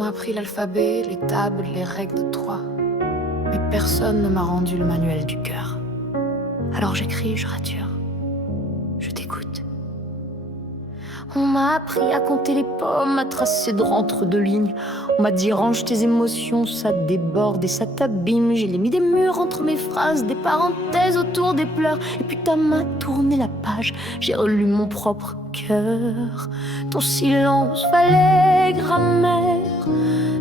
m'a appris l'alphabet, les tables, les règles de 3. Mais personne ne m'a rendu le manuel du cœur. Alors j'écris, je rature, je t'écoute. On m'a appris à compter les pommes, à tracer droit entre deux lignes. On m'a dit range tes émotions, ça déborde et ça t'abîme. J'ai mis des murs entre mes phrases, des parenthèses autour des pleurs. Et puis ta main tournait la page, j'ai relu mon propre cœur. Ton silence valait grammaire,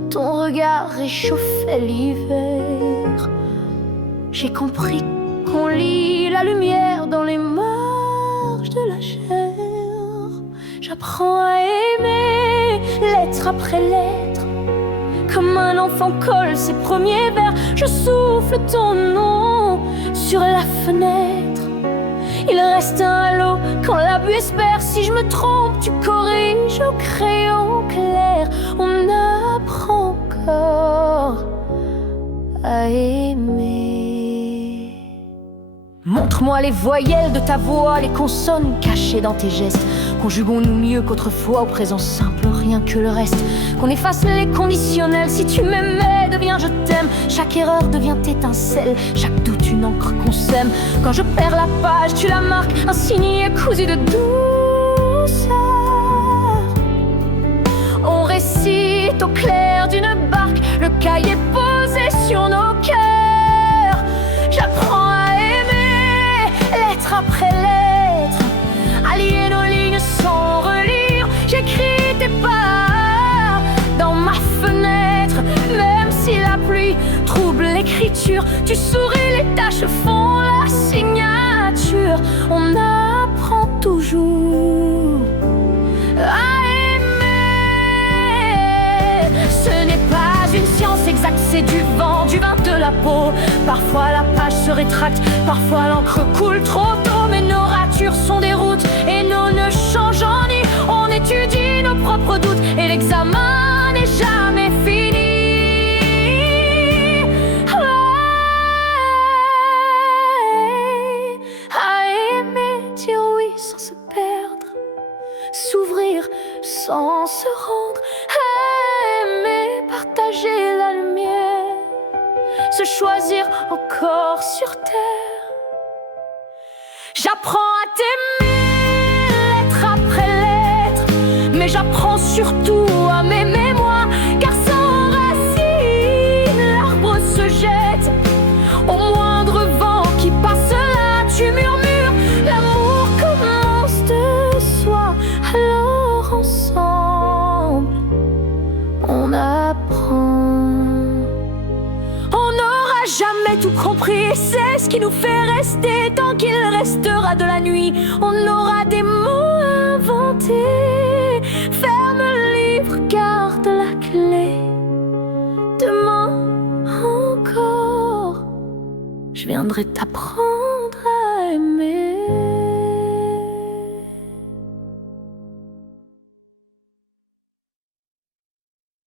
ton regard réchauffait l'hiver. J'ai compris qu'on lit la lumière dans les marges de la chair. J'apprends à aimer, lettre après lettre. Comme un enfant colle ses premiers vers, je souffle ton nom sur la fenêtre. Il reste un halo quand la buée espère. Si je me trompe, tu corriges au crayon clair. On apprend encore à aimer. Montre-moi les voyelles de ta voix, les consonnes cachées dans tes gestes. Conjuguons-nous mieux qu'autrefois, au présent simple, rien que le reste. Qu'on efface les conditionnels, si tu m'aimais, deviens je t'aime. Chaque erreur devient étincelle, chaque doute une encre qu'on sème. Quand je perds la page, tu la marques, un signet cousu de douceur. On récite au clair d'une barque, le cahier posé sur nos cœurs. J'apprends à aimer, lettre après lettre, allier nos lignes sans relire. J'écris tes pas dans ma fenêtre, même si la pluie trouble l'écriture. Tu souris, les taches font la signature. On apprend toujours à aimer. Ce n'est pas une science exacte, c'est du vent de la peau. Parfois la page se rétracte, parfois l'encre coule trop tôt. Mais nos ratures sont des routes et nos nœuds changent en nid. On étudie nos propres doutes et l'examen n'est jamais fini. À aimer, dire oui sans se perdre, s'ouvrir sans se rendre. Aimer, partager la lumière, se choisir encore sur terre. J'apprends à t'aimer, lettre après lettre, mais j'apprends surtout à m'aimer moi. Car sans racines, l'arbre se jette au moindre vent qui passe là. Tu murmures, l'amour commence de soi. Alors ensemble, on apprend. Jamais tout compris, c'est ce qui nous fait rester. Tant qu'il restera de la nuit, on aura des mots inventés. Ferme le livre, garde la clé. Demain encore, je viendrai t'apprendre à aimer.